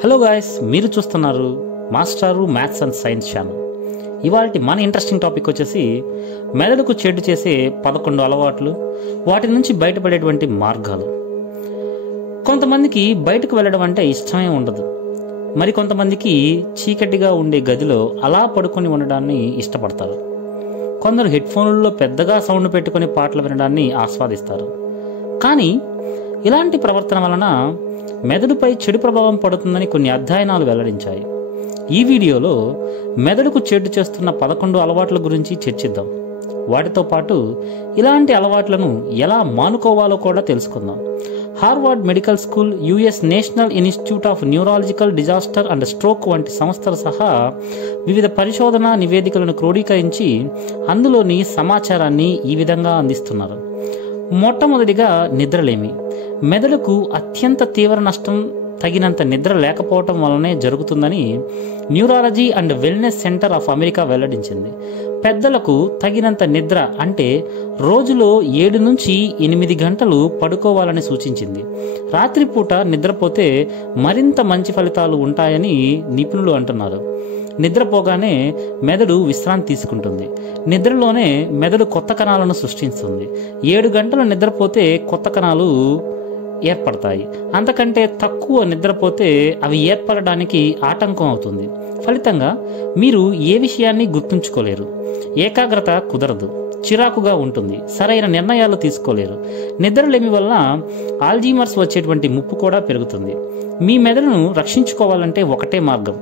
Hello guys, మీరు చూస్తున్నారు మాస్టారు మ్యాథ్స్ అండ్ సైన్స్ ఛానల్. ఇవాళ మన ఇంట్రెస్టింగ్ టాపిక్ వచ్చేసి మెదడుకు చెడు చేసే 11 అలవాట్లు, వాటి నుంచి బయటపడేటువంటి మార్గాలు. కొంతమందికి బయటకు వెళ్ళడం అంటే ఇష్టమే ఉండదు. మరి కొంతమందికి చీకటిగా ఉండే గదిలో అలా పడుకొని ఉండడాన్ని ఇష్టపడతారు. కొందరు హెడ్ ఫోన్లలో పెద్దగా సౌండ్ పెట్టుకుని పాటలు వినడాన్ని ఆస్వాదిస్తారు. కానీ ఇలాంటి ప్రవర్తన వలన మెదడుపై చెడు ప్రభావం పడుతుందని కొన్ని అధ్యయనాలు వెల్లడించాయి. ఈ వీడియోలో మెదడుకు చెడు చేస్తున్న 11 అలవాట్ల గురించి చర్చిద్దాం. వాటితో పాటు ఇలాంటి అలవాట్లను ఎలా మానుకోవాలో కూడా తెలుసుకుందాం. Harvard medical school, US national institute of neurological disaster and stroke వంటి సంస్థలు సహా వివిధ పరిశోధనా నివేదికలను క్రోడీకరించి అందులోని సమాచారాన్ని ఈ విధంగా అందిస్తున్నారు. మొట్టమొదటిగా నిద్రలేమి. మెదడుకు అత్యంత తీవ్ర నష్టం తగినంత నిద్ర లేకపోవటం వల్లనే జరుగుతుందని neurology and wellness centre of America వెల్లడించింది. పెద్దలకు తగినంత నిద్ర అంటే రోజులో 7 నుంచి 8 గంటలు పడుకోవాలని సూచించింది. రాత్రిపూట నిద్రపోతే మరింత మంచి ఫలితాలు ఉంటాయని నిపుణులు అంటున్నారు. నిద్రపోగానే మెదడు విశ్రాంతి తీసుకుంటుంది. నిద్రలోనే మెదడు కొత్త కణాలను సృష్టిస్తుంది. 7 గంటలు నిద్రపోతే కొత్త కణాలు ఏర్పడతాయి. అంతకంటే తక్కువ నిద్రపోతే అవి ఏర్పడడానికి ఆటంకం అవుతుంది. ఫలితంగా మీరు ఏ విషయాన్ని గుర్తుంచుకోలేరు, ఏకాగ్రత కుదరదు, చిరాకుగా ఉంటుంది, సరైన నిర్ణయాలు తీసుకోలేరు. నిద్రలేమి వల్ల ఆల్జీమర్స్ వచ్చేటువంటి ముప్పు కూడా పెరుగుతుంది. మీ మెదడును రక్షించుకోవాలంటే ఒకటే మార్గం,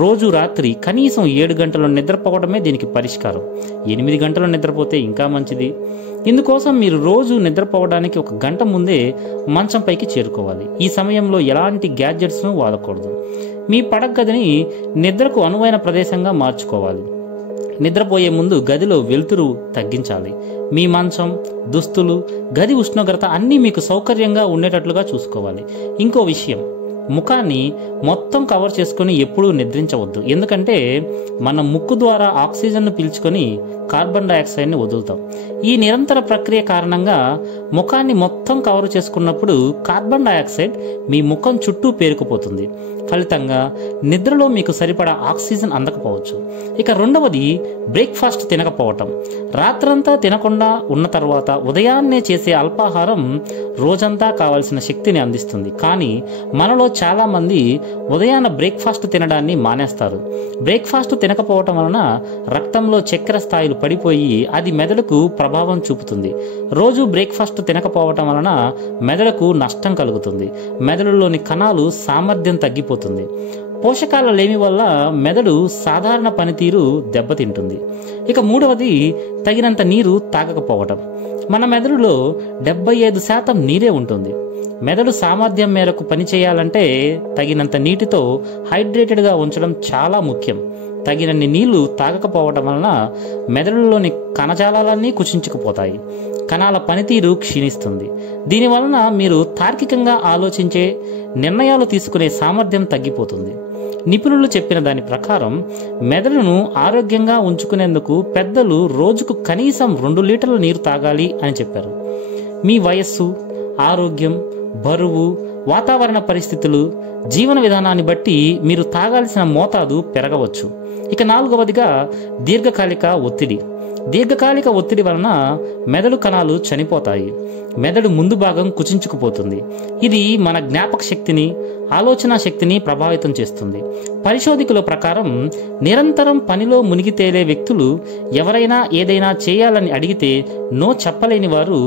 రోజు రాత్రి కనీసం 7 గంటలు నిద్రపోవడమే దీనికి పరిష్కారం. 8 గంటలు నిద్రపోతే ఇంకా మంచిది. ఇందుకోసం మీరు రోజు నిద్రపోవడానికి 1 గంట ముందే మంచం పైకి చేరుకోవాలి. ఈ సమయంలో ఎలాంటి గ్యాడ్జెట్స్ను వాడకూడదు. మీ పడక గదిని నిద్రకు అనువైన ప్రదేశంగా మార్చుకోవాలి. నిద్రపోయే ముందు గదిలో వెలుతురు తగ్గించాలి. మీ మంచం, దుస్తులు, గది ఉష్ణోగ్రత అన్నీ మీకు సౌకర్యంగా ఉండేటట్లుగా చూసుకోవాలి. ఇంకో విషయం, ముఖాన్ని మొత్తం కవర్ చేసుకొని ఎప్పుడూ నిద్రించవద్దు. ఎందుకంటే మన ముక్కు ద్వారా ఆక్సిజన్ను పీల్చుకొని కార్బన్ డైఆక్సైడ్ని వదులుతాం. ఈ నిరంతర ప్రక్రియ కారణంగా ముఖాన్ని మొత్తం కవర్ చేసుకున్నప్పుడు కార్బన్ డైఆక్సైడ్ మీ ముఖం చుట్టూ పేరుకుపోతుంది. ఫలితంగా నిద్రలో మీకు సరిపడా ఆక్సిజన్ అందకపోవచ్చు. ఇక రెండవది, బ్రేక్ఫాస్ట్ తినకపోవటం. రాత్రంతా తినకుండా ఉన్న తర్వాత ఉదయాన్నే చేసే అల్పాహారం రోజంతా కావాల్సిన శక్తిని అందిస్తుంది. కానీ మనలో చాలా మంది ఉదయాన్న బ్రేక్ఫాస్ట్ తినడాన్ని మానేస్తారు. బ్రేక్ఫాస్ట్ తినకపోవటం వలన రక్తంలో చక్కెర స్థాయిలు పడిపోయి అది మెదడుకు ప్రభావం చూపుతుంది. రోజు బ్రేక్ఫాస్ట్ తినకపోవటం వలన మెదడుకు నష్టం కలుగుతుంది. మెదడులోని కణాలు సామర్థ్యం తగ్గిపోతుంది. పోషకాల లేమి వల్ల మెదడు సాధారణ పనితీరు దెబ్బతింటుంది. ఇక మూడవది, తగినంత నీరు తాగకపోవటం. మన మెదడులో 75% నీరే ఉంటుంది. మెదడు సామర్థ్యం మేరకు పనిచేయాలంటే తగినంత నీటితో హైడ్రేటెడ్గా ఉంచడం చాలా ముఖ్యం. తగినన్ని నీళ్లు తాగకపోవడం వలన మెదడులోని కణజాలాలన్నీ కుచించుకుపోతాయి. కణాల పనితీరు క్షీణిస్తుంది. దీనివలన మీరు తార్కికంగా ఆలోచించే, నిర్ణయాలు తీసుకునే సామర్థ్యం తగ్గిపోతుంది. నిపుణులు చెప్పిన దాని ప్రకారం మెదడును ఆరోగ్యంగా ఉంచుకునేందుకు పెద్దలు రోజుకు కనీసం 2 లీటర్ల నీరు తాగాలి అని చెప్పారు. మీ వయస్సు, ఆరోగ్యం, బరువు, వాతావరణ పరిస్థితులు, జీవన విధానాన్ని బట్టి మీరు తాగాల్సిన మోతాదు పెరగవచ్చు. ఇక నాలుగవదిగా, దీర్ఘకాలిక ఒత్తిడి. దీర్ఘకాలిక ఒత్తిడి వలన మెదడు కణాలు చనిపోతాయి. మెదడు ముందు భాగం కుచించుకుపోతుంది. ఇది మన జ్ఞాపక శక్తిని, ఆలోచన శక్తిని ప్రభావితం చేస్తుంది. పరిశోధకుల ప్రకారం నిరంతరం పనిలో మునిగి తేలే వ్యక్తులు, ఎవరైనా ఏదైనా చేయాలని అడిగితే నో చెప్పలేని వారు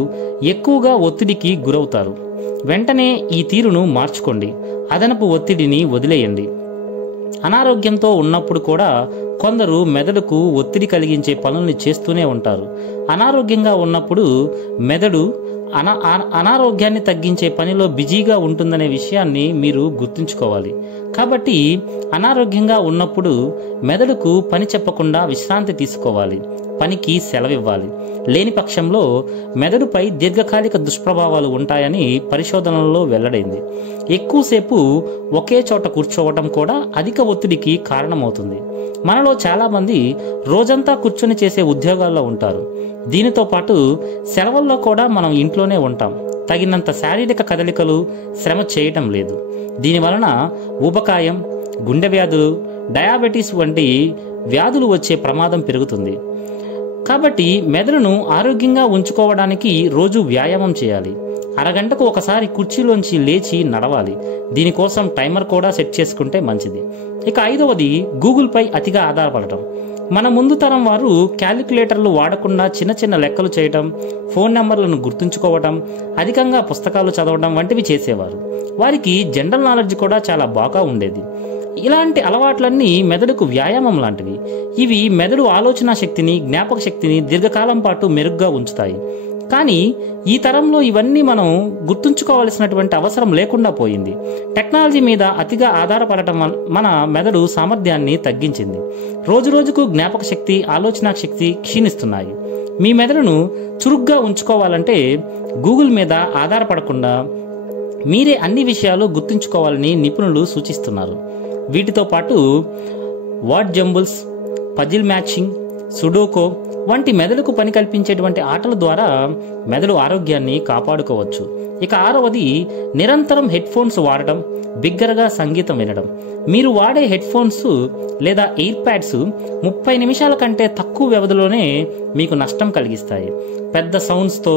ఎక్కువగా ఒత్తిడికి గురవుతారు. వెంటనే ఈ తీరును మార్చుకోండి. అదనపు ఒత్తిడిని వదిలేయండి. అనారోగ్యంతో ఉన్నప్పుడు కూడా కొందరు మెదడుకు ఒత్తిడి కలిగించే పనుల్ని చేస్తూనే ఉంటారు. అనారోగ్యంగా ఉన్నప్పుడు మెదడు అనారోగ్యాన్ని తగ్గించే పనిలో బిజీగా ఉంటుందనే విషయాన్ని మీరు గుర్తుంచుకోవాలి. కాబట్టి అనారోగ్యంగా ఉన్నప్పుడు మెదడుకు పని చెప్పకుండా విశ్రాంతి తీసుకోవాలి. పనికి సెలవివ్వాలి. లేని పక్షంలో మెదడుపై దీర్ఘకాలిక దుష్ప్రభావాలు ఉంటాయని పరిశోధనలలో వెల్లడైంది. ఎక్కువసేపు ఒకే చోట కూర్చోవడం కూడా అధిక ఒత్తిడికి కారణమవుతుంది. మనలో చాలామంది రోజంతా కూర్చొని చేసే ఉద్యోగాల్లో ఉంటారు. దీనితో పాటు సెలవుల్లో కూడా మనం ఇంట్లోనే ఉంటాం. తగినంత శారీరక కదలికలు, శ్రమ చేయటం లేదు. దీనివలన ఊబకాయం, గుండె వ్యాధులు, డయాబెటీస్ వంటి వ్యాధులు వచ్చే ప్రమాదం పెరుగుతుంది. కాబట్టి మెదడును ఆరోగ్యంగా ఉంచుకోవడానికి రోజు వ్యాయామం చేయాలి. అరగంటకు ఒకసారి కుర్చీలోంచి లేచి నడవాలి. దీనికోసం టైమర్ కూడా సెట్ చేసుకుంటే మంచిది. ఇక 5వది గూగుల్పై అతిగా ఆధారపడటం. మన ముందు తరం వారు క్యాలిక్యులేటర్లు వాడకుండా చిన్న చిన్న లెక్కలు చేయటం, ఫోన్ నెంబర్లను గుర్తుంచుకోవటం, అధికంగా పుస్తకాలు చదవడం వంటివి చేసేవారు. వారికి జనరల్ నాలెడ్జ్ కూడా చాలా బాగా ఉండేది. ఇలాంటి అలవాట్లన్నీ మెదడుకు వ్యాయామం లాంటివి. ఇవి మెదడు ఆలోచన శక్తిని, జ్ఞాపక శక్తిని దీర్ఘకాలం పాటు మెరుగ్గా ఉంచుతాయి. కానీ ఈ తరంలో ఇవన్నీ మనం గుర్తుంచుకోవాల్సినటువంటి అవసరం లేకుండా పోయింది. టెక్నాలజీ మీద అతిగా ఆధారపడటం మన మెదడు సామర్థ్యాన్ని తగ్గించింది. రోజురోజుకు జ్ఞాపక శక్తి, ఆలోచన శక్తి క్షీణిస్తున్నాయి. మీ మెదడును చురుగ్గా ఉంచుకోవాలంటే గూగుల్ మీద ఆధారపడకుండా మీరే అన్ని విషయాలు గుర్తుంచుకోవాలని నిపుణులు సూచిస్తున్నారు. వీటితో పాటు word jumbles, puzzle matching, sudoku వంటి మెదడుకు పని కల్పించేటువంటి ఆటల ద్వారా మెదడు ఆరోగ్యాన్ని కాపాడుకోవచ్చు. ఇక 6వది నిరంతరం హెడ్ ఫోన్స్ వాడటం, బిగ్గరగా సంగీతం వినడం. మీరు వాడే హెడ్ ఫోన్స్ లేదా ఎయిర్ ప్యాడ్స్ 30 నిమిషాల కంటే తక్కువ వ్యవధిలోనే మీకు నష్టం కలిగిస్తాయి. పెద్ద సౌండ్స్తో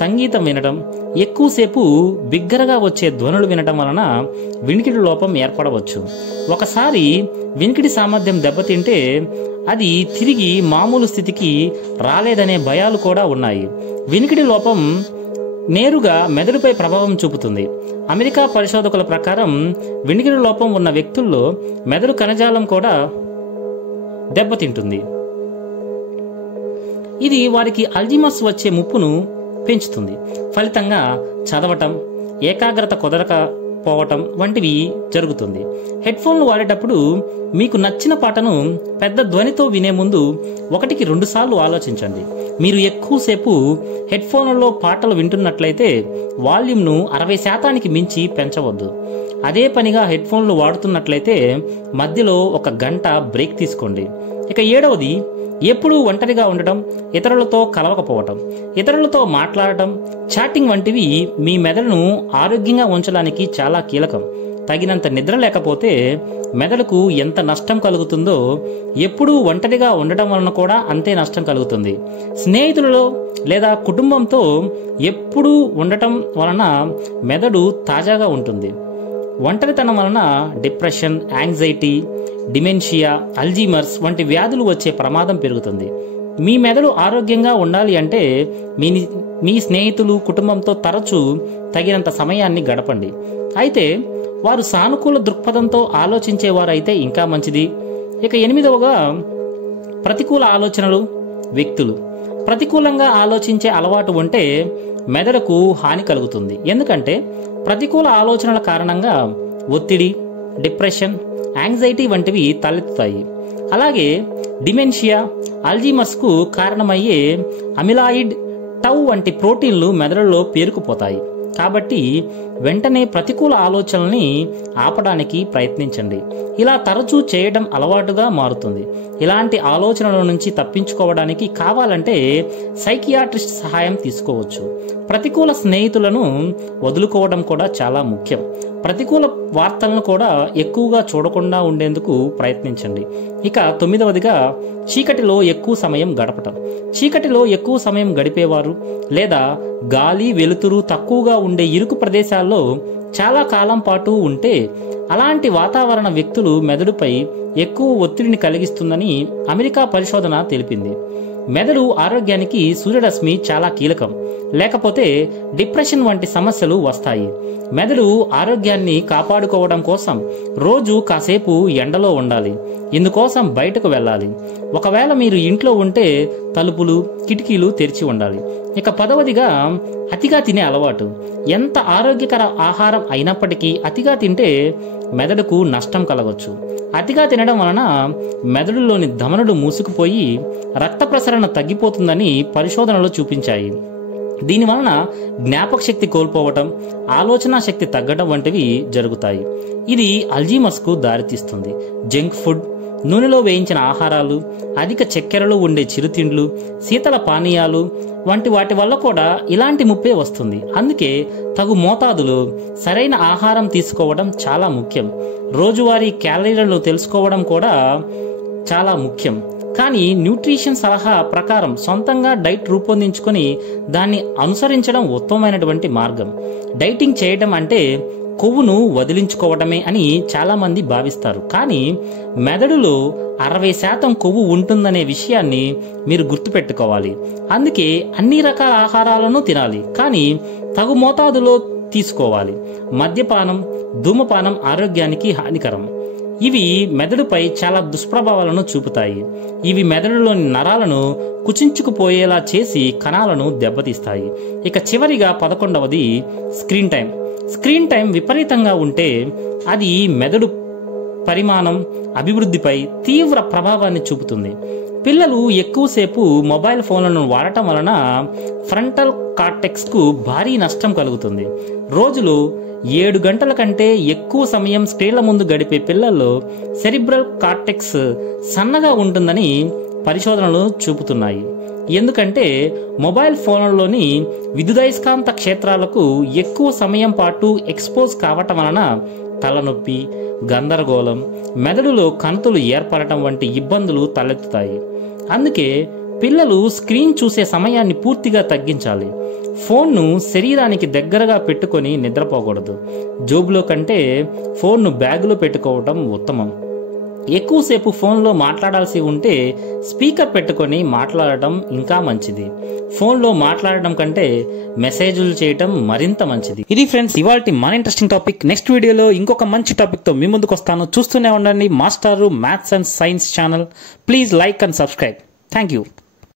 సంగీతం వినడం, ఎక్కువసేపు బిగ్గరగా వచ్చే ధ్వనులు వినడం వలన వినికిడి లోపం ఏర్పడవచ్చు. ఒకసారి వినికిడి సామర్థ్యం దెబ్బతింటే అది తిరిగి మామూలు స్థితికి రాలేదనే భయాలు కూడా ఉన్నాయి. వినికిడి లోపం నేరుగా మెదడుపై ప్రభావం చూపుతుంది. అమెరికా పరిశోధకుల ప్రకారం వినికిడి లోపం ఉన్న వ్యక్తుల్లో మెదడు కణజాలం కూడా దెబ్బతింటుంది. ఇది వారికి అల్జీమర్స్ వచ్చే ముప్పును పెంచుతుంది. ఫలితంగా చదవటం, ఏకాగ్రత కుదరకపోవటం వంటివి జరుగుతుంది. హెడ్ ఫోన్లు వాడేటప్పుడు మీకు నచ్చిన పాటను పెద్ద ధ్వనితో వినే ముందు 1కి 2 సార్లు ఆలోచించండి. మీరు ఎక్కువసేపు హెడ్ ఫోన్లలో పాటలు వింటున్నట్లయితే వాల్యూమ్ను 60% మించి పెంచవద్దు. అదే పనిగా హెడ్ ఫోన్లు వాడుతున్నట్లయితే మధ్యలో 1 గంట బ్రేక్ తీసుకోండి. ఇక 7వది ఎప్పుడూ ఒంటరిగా ఉండటం, ఇతరులతో కలవకపోవటం. ఇతరులతో మాట్లాడటం, చాటింగ్ వంటివి మీ మెదడును ఆరోగ్యంగా ఉంచడానికి చాలా కీలకం. తగినంత నిద్ర లేకపోతే మెదడుకు ఎంత నష్టం కలుగుతుందో ఎప్పుడూ ఒంటరిగా ఉండటం వలన కూడా అంతే నష్టం కలుగుతుంది. స్నేహితులలో లేదా కుటుంబంతో ఎప్పుడూ ఉండటం వలన మెదడు తాజాగా ఉంటుంది. ఒంటరితనం వలన డిప్రెషన్, యాంగ్జైటీ, డిమెన్షియా, అల్జీమర్స్ వంటి వ్యాధులు వచ్చే ప్రమాదం పెరుగుతుంది. మీ మెదడు ఆరోగ్యంగా ఉండాలి అంటే మీ స్నేహితులు, కుటుంబంతో తరచూ తగినంత సమయాన్ని గడపండి. అయితే వారు సానుకూల దృక్పథంతో ఆలోచించేవారైతే ఇంకా మంచిది. ఇక 8వగా ప్రతికూల ఆలోచనలు, వ్యక్తులు. ప్రతికూలంగా ఆలోచించే అలవాటు ఉంటే మెదడుకు హాని కలుగుతుంది. ఎందుకంటే ప్రతికూల ఆలోచనల కారణంగా ఒత్తిడి, డిప్రెషన్, యాంగ్జైటీ వంటివి తలెత్తుతాయి. అలాగే డిమెన్షియా, అల్జీమర్స్కు కారణమయ్యే అమిలాయిడ్, టౌ వంటి ప్రోటీన్లు మెదడులో పేరుకుపోతాయి. కాబట్టి వెంటనే ప్రతికూల ఆలోచనల్ని ఆపడానికి ప్రయత్నించండి. ఇలా తరచూ చేయడం అలవాటుగా మారుతుంది. ఇలాంటి ఆలోచనల నుంచి తప్పించుకోవడానికి కావాలంటే సైకియాట్రిస్ట్ సహాయం తీసుకోవచ్చు. ప్రతికూల స్నేహితులను వదులుకోవడం కూడా చాలా ముఖ్యం. ప్రతికూల వార్తలను కూడా ఎక్కువగా చూడకుండా ఉండేందుకు ప్రయత్నించండి. ఇక 9వదిగా చీకటిలో ఎక్కువ సమయం గడపటం. చీకటిలో ఎక్కువ సమయం గడిపేవారు లేదా గాలి, వెలుతురు తక్కువగా ఉండే ఇరుకు ప్రదేశాల్లో చాలా కాలం పాటు ఉంటే అలాంటి వాతావరణ వ్యక్తులు మెదడుపై ఎక్కువ ఒత్తిడిని కలిగిస్తుందని అమెరికా పరిశోధన తెలిపింది. మెదడు ఆరోగ్యానికి సూర్యరశ్మి చాలా కీలకం. లేకపోతే డిప్రెషన్ వంటి సమస్యలు వస్తాయి. మెదడు ఆరోగ్యాన్ని కాపాడుకోవడం కోసం రోజు కాసేపు ఎండలో ఉండాలి. ఇందుకోసం బయటకు వెళ్ళాలి. ఒకవేళ మీరు ఇంట్లో ఉంటే తలుపులు, కిటికీలు తెరిచి ఉండాలి. ఇక 10వదిగా అతిగా తినే అలవాటు. ఎంత ఆరోగ్యకర ఆహారం అయినప్పటికీ అతిగా తింటే మెదడుకు నష్టం కలగవచ్చు. అతిగా తినడం వలన మెదడులోని ధమనులు మూసుకుపోయి రక్త ప్రసరణ తగ్గిపోతుందని పరిశోధనలు చూపించాయి. దీనివలన జ్ఞాపక శక్తి కోల్పోవటం, ఆలోచన శక్తి తగ్గడం వంటివి జరుగుతాయి. ఇది అల్జీమర్స్కు దారితీస్తుంది. జంక్ ఫుడ్, నూనెలో వేయించిన ఆహారాలు, అధిక చక్కెరలు ఉండే చిరుతిండ్లు, శీతల పానీయాలు వంటి వాటి వల్ల కూడా ఇలాంటి ముప్పే వస్తుంది. అందుకే తగు మోతాదులో సరైన ఆహారం తీసుకోవడం చాలా ముఖ్యం. రోజువారీ క్యాలరీలను తెలుసుకోవడం కూడా చాలా ముఖ్యం. కానీ న్యూట్రిషన్ సలహా ప్రకారం సొంతంగా డైట్ రూపొందించుకొని దాన్ని అనుసరించడం ఉత్తమమైనటువంటి మార్గం. డైటింగ్ చేయడం అంటే కొవ్వును వదిలించుకోవడమే అని చాలామంది భావిస్తారు. కానీ మెదడులో 60% కొవ్వు ఉంటుందనే విషయాన్ని మీరు గుర్తుపెట్టుకోవాలి. అందుకే అన్ని రకాల ఆహారాలను తినాలి, కానీ తగు మోతాదులో తీసుకోవాలి. మద్యపానం, ధూమపానం ఆరోగ్యానికి హానికరం. ఇవి మెదడుపై చాలా దుష్ప్రభావాలను చూపుతాయి. ఇవి మెదడులోని నరాలను కుచించుకుపోయేలా చేసి కణాలను దెబ్బతీస్తాయి. ఇక చివరిగా 11వది స్క్రీన్ టైం. స్క్రీన్ టైం విపరీతంగా ఉంటే అది మెదడు పరిమాణం, అభివృద్ధిపై తీవ్ర ప్రభావాన్ని చూపుతుంది. పిల్లలు ఎక్కువసేపు మొబైల్ ఫోన్లను వాడటం వలన ఫ్రంటల్ కార్టెక్స్కు భారీ నష్టం కలుగుతుంది. రోజులో 7 గంటల కంటే ఎక్కువ సమయం స్క్రీన్ల ముందు గడిపే పిల్లల్లో సెరిబ్రల్ కార్టెక్స్ సన్నగా ఉంటుందని పరిశోధనలు చూపుతున్నాయి. ఎందుకంటే మొబైల్ ఫోన్లలోని విద్యుదయస్కాంత క్షేత్రాలకు ఎక్కువ సమయం పాటు ఎక్స్పోజ్ కావటం వలన తలనొప్పి, గందరగోళం, మెదడులో కణుతులు ఏర్పడటం వంటి ఇబ్బందులు తలెత్తుతాయి. అందుకే పిల్లలు స్క్రీన్ చూసే సమయాన్ని పూర్తిగా తగ్గించాలి. ఫోన్ను శరీరానికి దగ్గరగా పెట్టుకొని నిద్రపోకూడదు. జోబులో కంటే ఫోన్ను బ్యాగులో పెట్టుకోవడం ఉత్తమం. ఎక్కువసేపు ఫోన్లో మాట్లాడాల్సి ఉంటే స్పీకర్ పెట్టుకొని మాట్లాడటం ఇంకా మంచిది. ఫోన్లో మాట్లాడడం కంటే మెసేజ్లు చేయటం మరింత మంచిది. ఇది ఫ్రెండ్స్ ఇవాల్టి మన ఇంట్రెస్టింగ్ టాపిక్. నెక్స్ట్ వీడియోలో ఇంకొక మంచి టాపిక్ తో మీ ముందుకు వస్తాను. చూస్తూనే ఉండండి మాస్టారు maths and science channel. Please like and subscribe. Thank you.